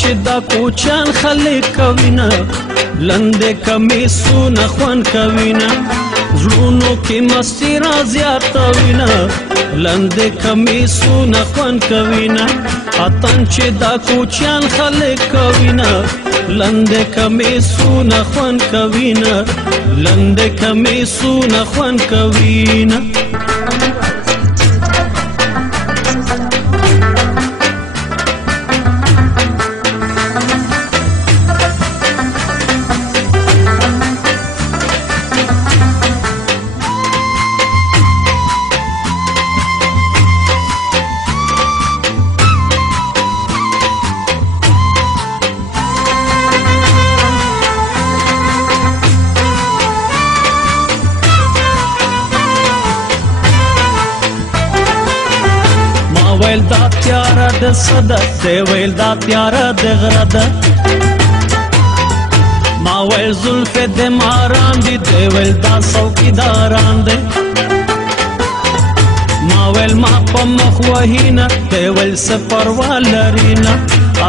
چې دا کوچان خلک کوینه لنده کمیسونه خوان کوینه زړونو کې مستی را زیاتوینه لنده کمیسونه خوان کوینه اتن چې دا کوچان خلک کوینه لنده کمیسونه خوان کوینه لنده کمیسونه خوان کوینه ویل دا تیارا د صدا دی ویل دا تیارا د غره ده ما ویل زلف د ماران دی دی ویل دا څوکیداران دی ما ویل ما په مخ وهینه دی ویل څه پروا لرینه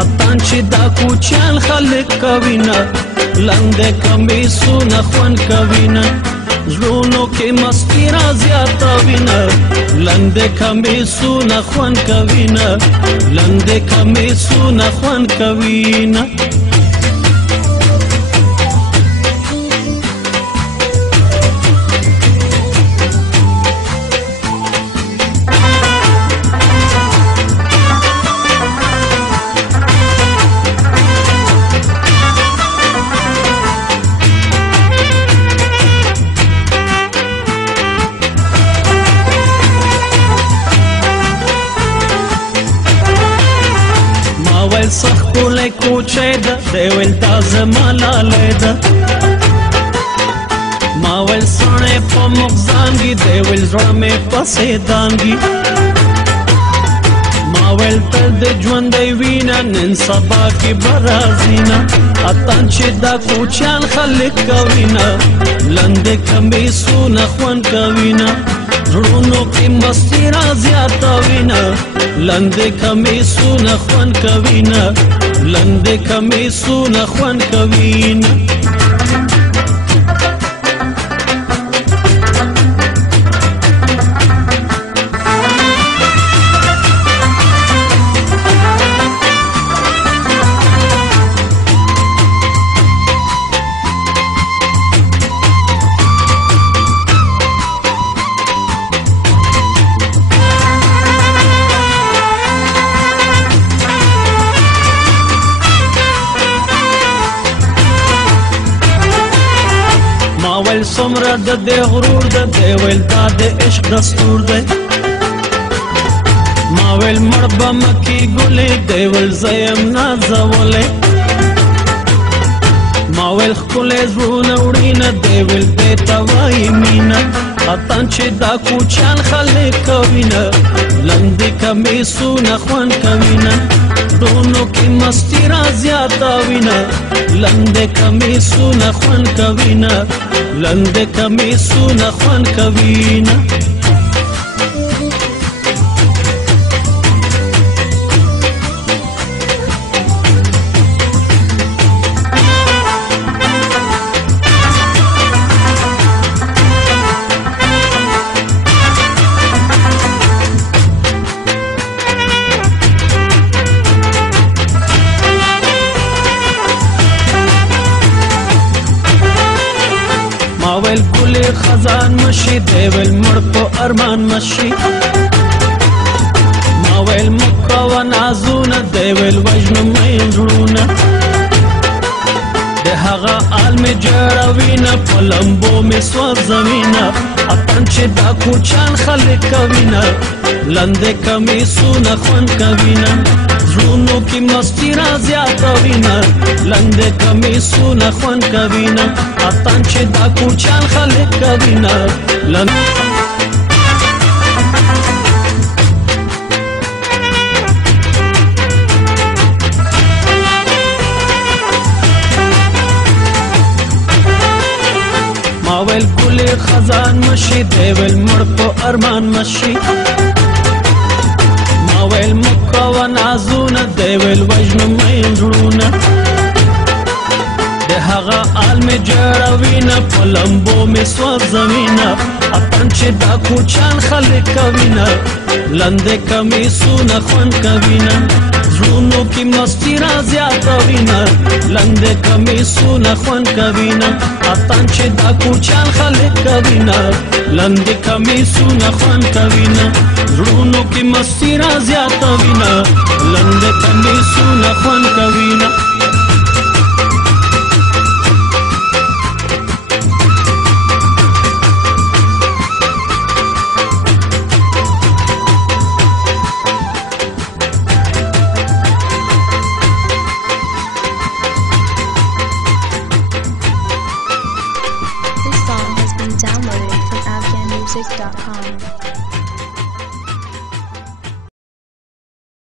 اتن چې دا کوچیان خلک کوینه لنده کمیسونه خوند کوینه زړونو کې مستی را زیاتوینه لنده کمیسونه خوند کوینه لنده کمیسونه خوند کوینه ویل سخت کولی کوچی ده دی ویل دا زما لالی ده ما ویل سړی په مخ زانګي دی ویل زړه مې پسې دانګي ما ویل تل د ژوندی وینه نن سبا کې به راځینه اتن چې دا کوچیان خلک کوینه لنده کمیسونه خوند کوینه زړونو کې مستی را زیاتوینه لنده کمیسونه خوند کوینه لنده کمیسونه خوند کوینه ویل څومره د دې غرور ده دی ویل دا د عشق دستور دی ما ویل مړ به مه کېږولې دی ویل زه یم نازولی ما ویل ښکلی زړونه وړینه دی ویل دې ته وایي مینه اتن چې دا کوچیان خلک کوینه لنده کمیسونه خوند کوینه زړونو کې مستی را زیاتوینه لنده کمیسونه خوند کوینه لنده کمیسونه خوند کوینه ما ویل ګلې خزان مشي دی ویل مړ په ارمان مشي ما ویل مه کوه نازونه دی ویل وژنم مین زړونه د هغه آل می جوړوینه په لمبو می سوځوینه اتن چې دا کوچان خلک کوینه لنډې کمیسونه خوند کوینه زړونو کې مستی را زیاتوینه لنډې کمیسونه خوند کوینه اتن چې دا کوچان خلک کوینه ماویل ګلې خزان مشي دیویل مړ په ارمان مشي ماویل مکوه نازونه دیویل وژنه مین زړونه د هغه آل می جوړوینه په لمبو می سوځوینه اتن چې دا کوچان خلک کوینه لنډې کمیسونه خوند کوینه زړونو کې مستی را زیاتوینه لنډې کمیسونه خوند کوینه اتن چې دا کوچان خلک کوینه لنډې کمیسونه خوند کوینه زړونو کې مستی را زیاتوینه لنډې کمیسونه خوند کوینه